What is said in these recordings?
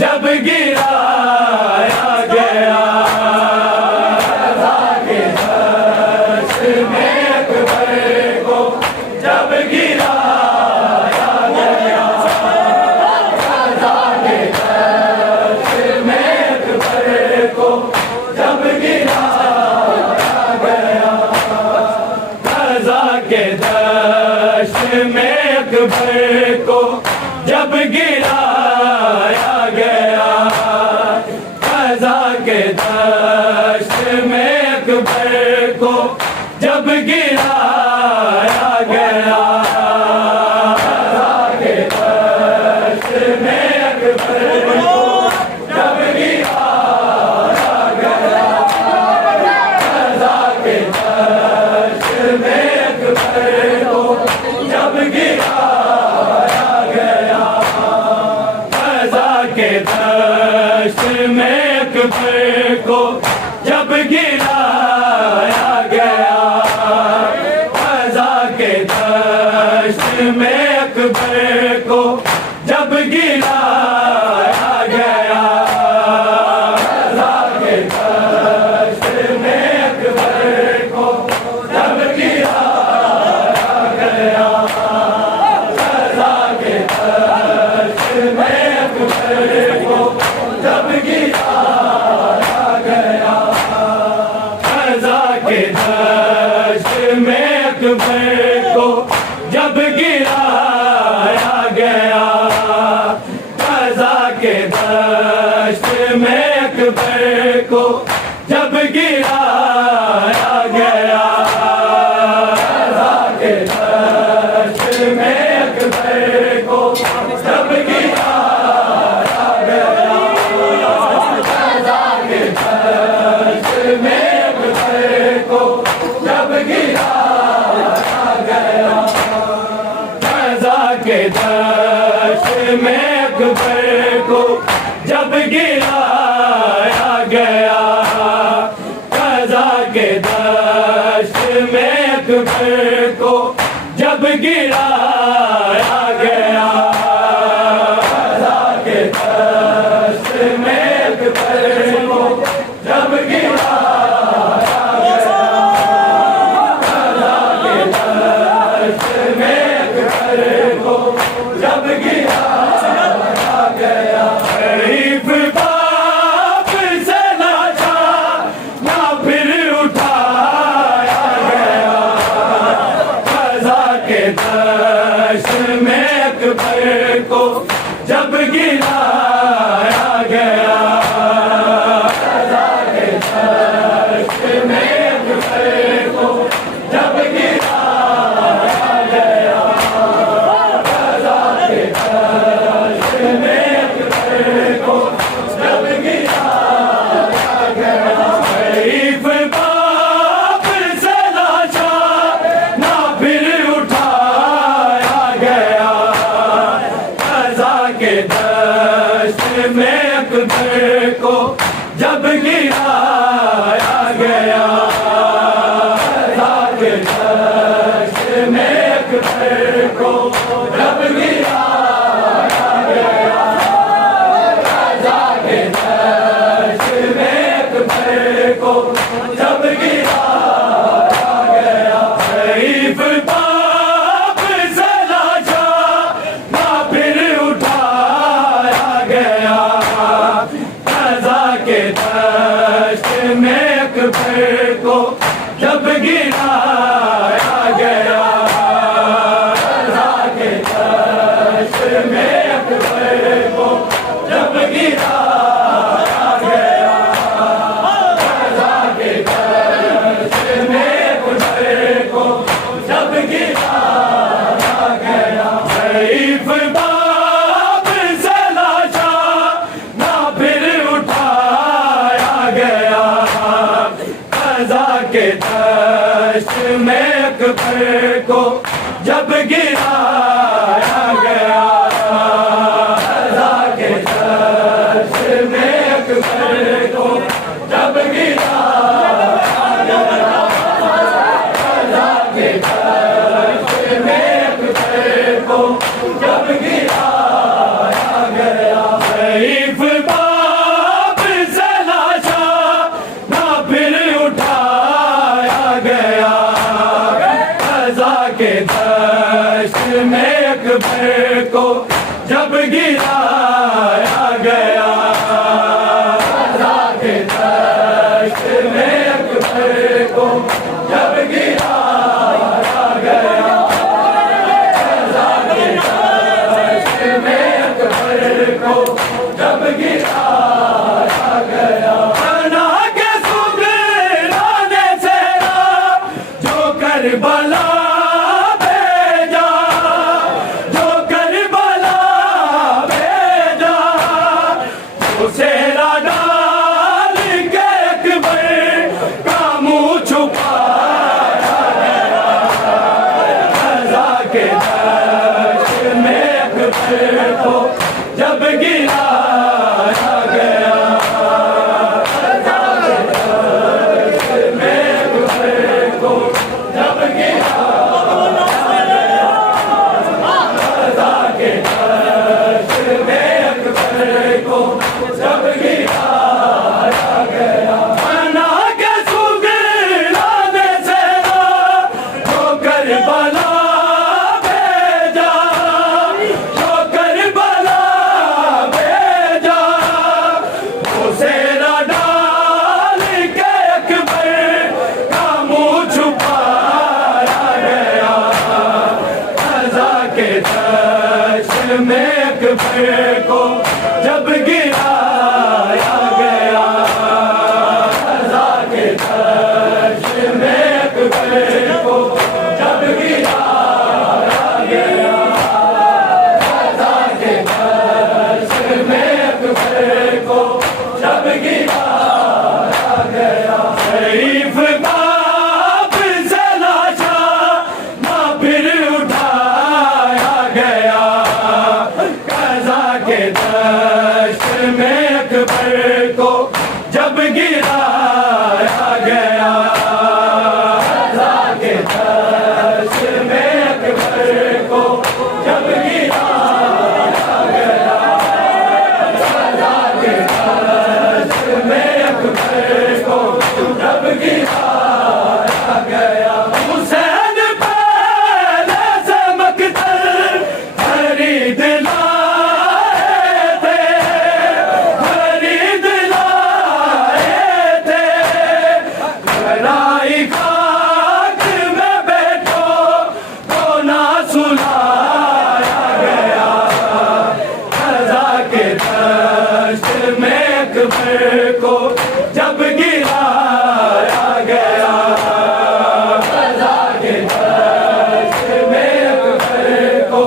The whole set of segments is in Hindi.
जब गिराया गया रज़ा के दश्त में अकबर को जब गिराया गया रज़ा के दश्त में अकबर को जब गिराया गया रज़ा के दश्त में अकबर को जब गिराया गया रज़ा के दश्त में अकबर को जब गिराया गया रज़ा के दश्त में अकबर को जब गिराया गया रज़ा के दश्त में अकबर को जब गिराया गया रज़ा के दश्त में अकबर को जब गिराया गया रज़ा के दश्त में अकबर को जब गिराया गया रज़ा के दश्त में अकबर को जब गिराया गया रज़ा के दश्त में अकबर को जब गिराया गया रज़ा के दश्त में अकबर को जब गिराया गया रज़ा के दश्त में अकबर को जब गिराया गया रज़ा के दश्त में अकबर को जब गिराया गया रज़ा के दश्त में अकबर को जब गिराया गया रज़ा के दश्त में अकबर को जब गिराया गया रज़ा के दश्त में अकबर को जब गिराया गया रज़ा के दश्त में अकबर को जब गिराया गया रज़ा के दश्त में अकबर को जब गिराया गया शरीफ बाप से लाचा ना फिर उठाया गया रज़ा के दश्त में अकबर को जब गिराया गया रज़ा के दश्त में अकबर को जब गिराया गया रज़ा के दश्त में अकबर को जब गिराया गया शरीफ बाप से लाचा ना फिर उठाया गया रज़ा के दश्त में अकबर को जब गिराया गया रज़ा के दश्त में अकबर को जब गिराया गया रज़ा के दश्त में अकबर को जब गिराया गया शरीफ बाप से लाचा ना फिर उठाया गया रज़ा के दश्त में अकबर को जब गिराया गया रज़ा के दश्त में अकबर को जब गिराया गया रज़ा के दश्त में अकबर को जब गिराया गया शरीफ बाप से लाचा ना फिर उठाया गया रज़ा के दश्त में अकबर को जब गिराया गया रज़ा के दश्त में अकबर को जब गिराया गया रज़ा के दश्त में अकबर को जब गिराया गया शरीफ गिराया गया, रज़ा के दश्त में अकबर को जब गिराया गया, रज़ा के दश्त में अकबर को जब गिराया गया। बना के सुगराने से जो करबला भेजा, जो करबला भेजा, उसे डाल के अकबर का मुंह छुपाया गया, रज़ा के दश्त में अकबर को जब गिराया गया, रज़ा के दश्त में अकबर को जब गिराया गया, रज़ा के दश्त में अकबर को जब गिराया गया। बना के सुगराने से जो करबला भेजा, जो करबला भेजा, उसे डाल के अकबर का मुंह छुपाया गया, रज़ा के दश्त में अकबर को जब गिराया गया, रज़ा के दश्त में अकबर को जब गिराया गया, रज़ा के दश्त में अकबर को जब गिराया गया। शरीफ बाप से लाशा ना फिर उठाया गया, रज़ा के दश्त में अकबर को जब गिराया गया, रज़ा के दश्त में अकबर को जब गिराया गया, रज़ा के दश्त में अकबर को जब गिराया गया। हुसैन पहले से मकतल खरीद लाए थे, खरीद लाए थे, लड़ाई खाक में बैठो तो ना सुलाया गया, रज़ा के दश्त में अकबर को जब गिराया गया, रज़ा के दश्त में अकबर को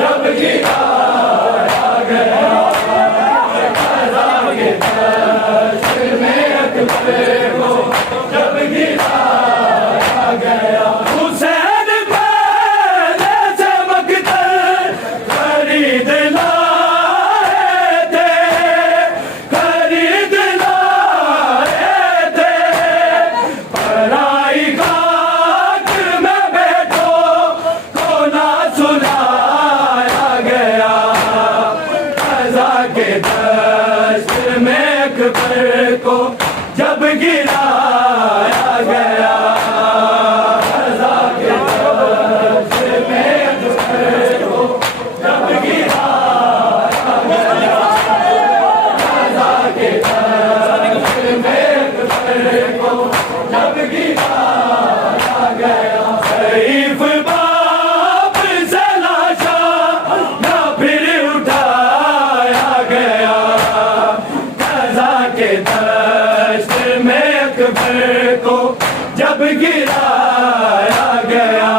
जब गिराया गया, रज़ा के दश्त में अकबर को जब गिराया गया। हुसैन पहले से मकतल खरीद लाए थे, खरीद लाए थे, लड़ाई खाक में बैठो तो ना सुलाया गया, रज़ा के दश्त में अकबर को जब गिराया गया, रज़ा के दश्त में अकबर को जब गिराया गया, रज़ा के दश्त में अकबर को जब गिराया गया। शरीफ बाप से लाशा ना फिर उठाया गया, रज़ा के दश्त में अकबर को जब गिराया गया,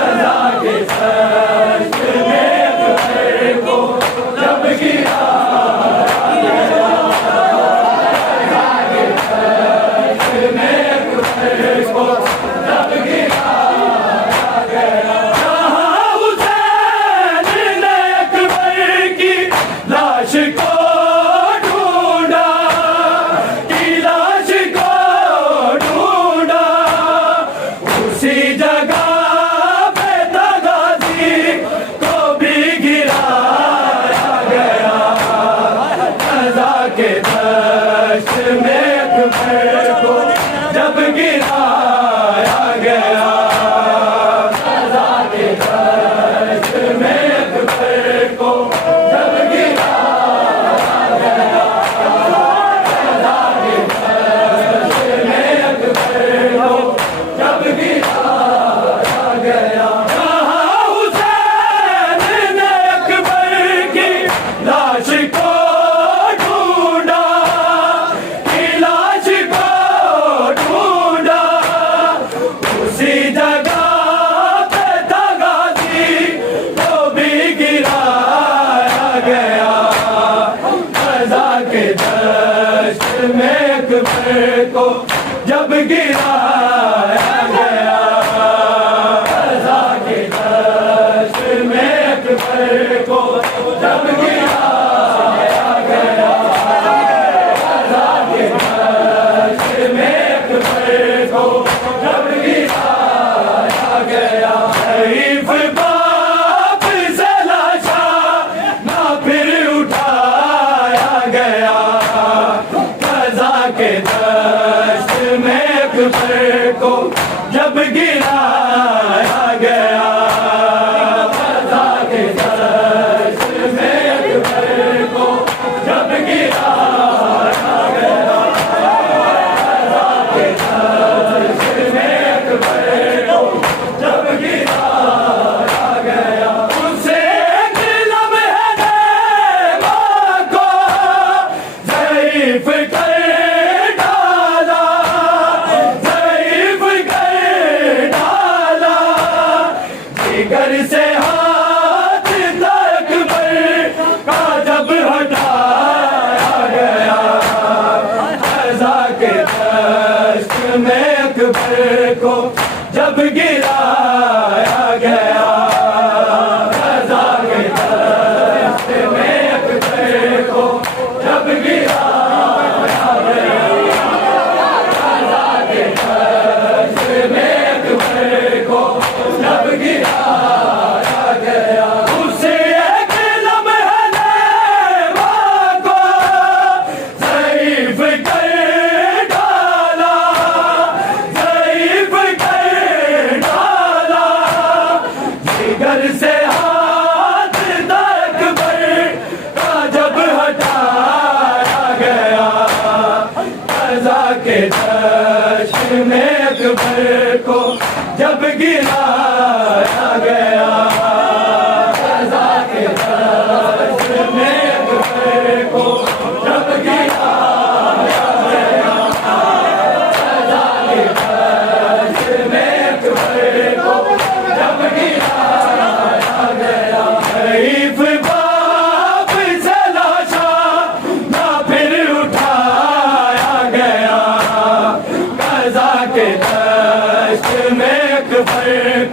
रज़ा के दश्त में अकबर को जब गिराया गया, रज़ा के दश्त में अकबर को जब गिराया गया। जहाँ हुसैन ने अकबर की लाश को ढूंढा, की लाश को ढूंढा, उसी जगह पे गाजी को भी गिराया गया, रज़ा के दश्त में अकबर को जब गिराया गया, रज़ा के दश्त में अकबर को को जब गिराया गया, क़ज़ा के दश्त में अकबर को जब गिराया गया, क़ज़ा के दश्त में अकबर को जब गिराया गया। शरीफ बाप से लाशा ना फिर उठाया गया, क़ज़ा के दश्त में अकबर को जब गिराया गया, क़ज़ा के दश्त में अकबर को जब गिराया गया, क़ज़ा के दश्त में अकबर को जब गिराया गया। उसे एक लम्हे ने माँ को ज़ईफ़ कर डाला, ज़ईफ़ कर डाला, जिगर से हाथ अकबर का जब हटाया गया, क़ज़ा के दश्त में अकबर को जब गिराया गया, क़ज़ा के दश्त में अकबर को जब गिराया गया, क़ज़ा के दश्त में अकबर को जब गिराया गया। उसे एक लम्हे ने माँ को ज़ईफ़ कर डाला, ज़ईफ़ कर डाला, जिगर से हाथ अकबर का जब हटाया गया, क़ज़ा के दश्त में अकबर को जब गिराया गया, क़ज़ा के दश्त में अकबर को जब गिराया गया, क़ज़ा के दश्त में अकबर को जब गिराया गया। शरीफ बाप से लाशा ना फिर उठाया गया, क़ज़ा के दश्त में अकबर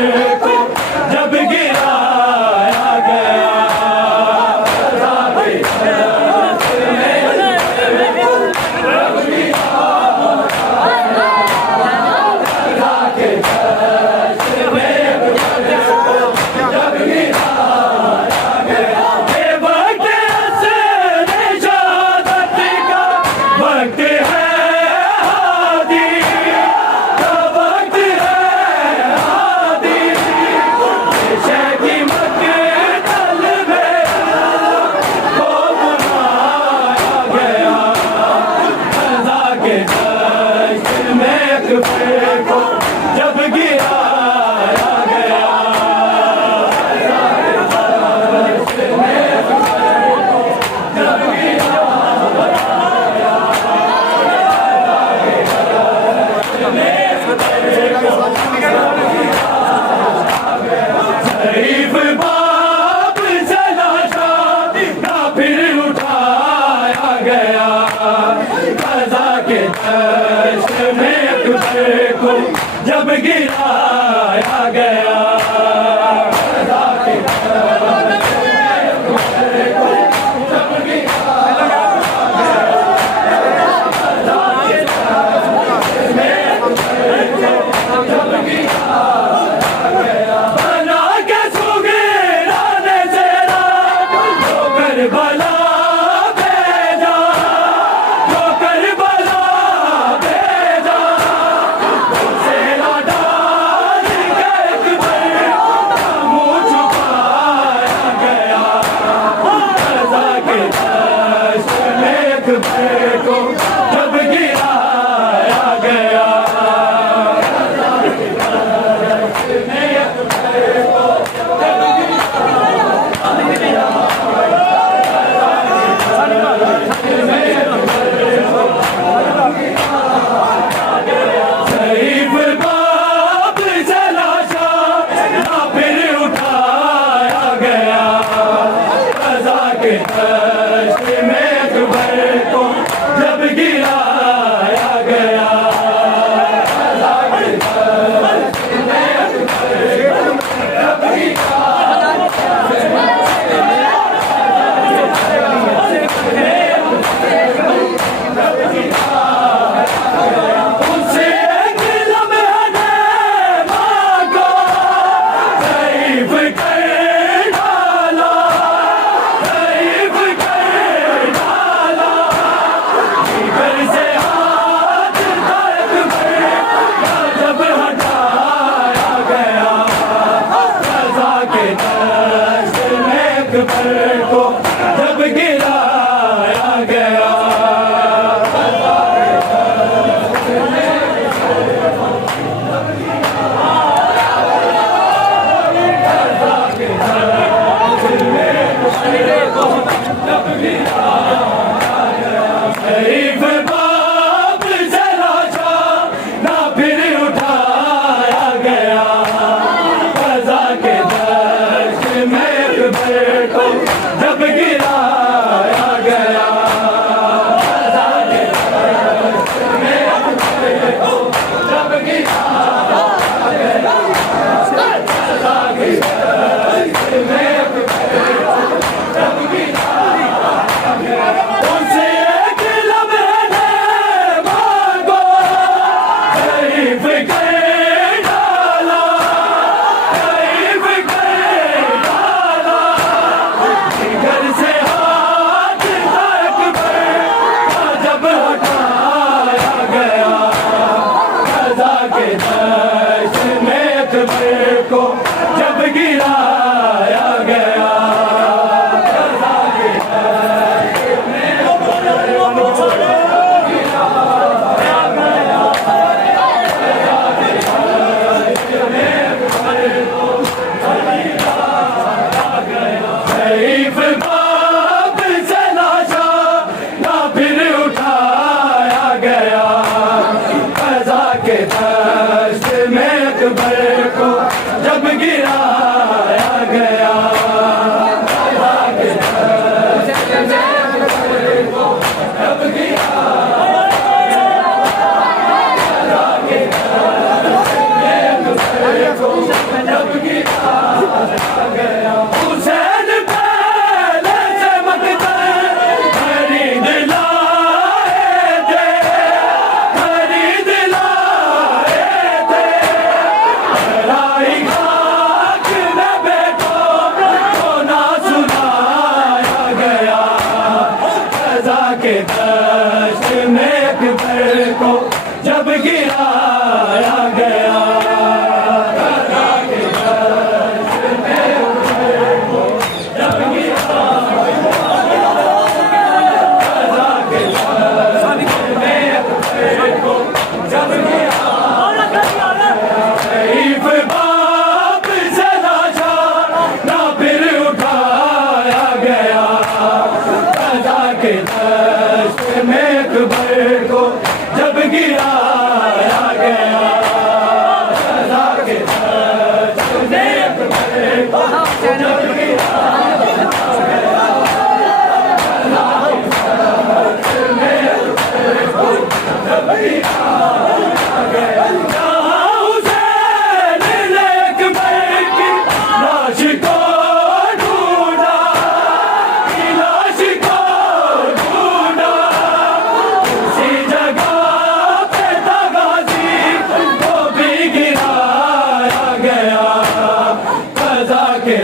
को जब गिराया गया जब गिराया गया शरीफ बाप चला था ना फिर उठाया गया कज़ा के दश्त में अकबर को जब गिराया गया कज़ा के बना के सुगराने से जो करबला भेजा जो करबला भेजा उसे डाल के अकबर मुँह छुपाया गया कज़ा के दश्त में अकबर को जब गिराया गया शरीफ बाप चला था ना फिर उठाया गया कज़ा के दश्त में अकबर को जब गिराया गया कज़ा के दश्त में अकबर को जब उसे एक लम्हे मांगो ज़ईफ़ कर डाला ज़ईफ़ कर डाला जिगर से हाथ तक जब हटाया गया कज़ा के दश्त में अकबर को जब गिराया गया शरीफ बाप चला था ना फिर उठाया गया कज़ा के दश्त में अकबर को जब गिराया गया कज़ा के दश्त में अकबर को जब गिराया गया कज़ा के दश्त में अकबर को जब गिराया गया उसे एक लम्हे मांगो ज़ईफ़ कर डाला ज़ईफ़ कर डाला जिगर से हाथ तक जब हटाया गया कज़ा के दश्त में अकबर को जब गिराया गया कज़ा के दश्त में अकबर को शरीफ बाप चला था ना फिर उठाया गया कज़ा के दश्त में अकबर को जब गिराया गिराया गया। को जब गिराया गया, ग़ज़ा के दश्त में अकबर को जब गिराया गया, जब गिराया गया। जहाँ हुसैन ने अकबर की लाश को ढूंढा, लाश को ढूंढा, उसी जगह पे तगाज़ी को भी गिराया गया। ग़ज़ा के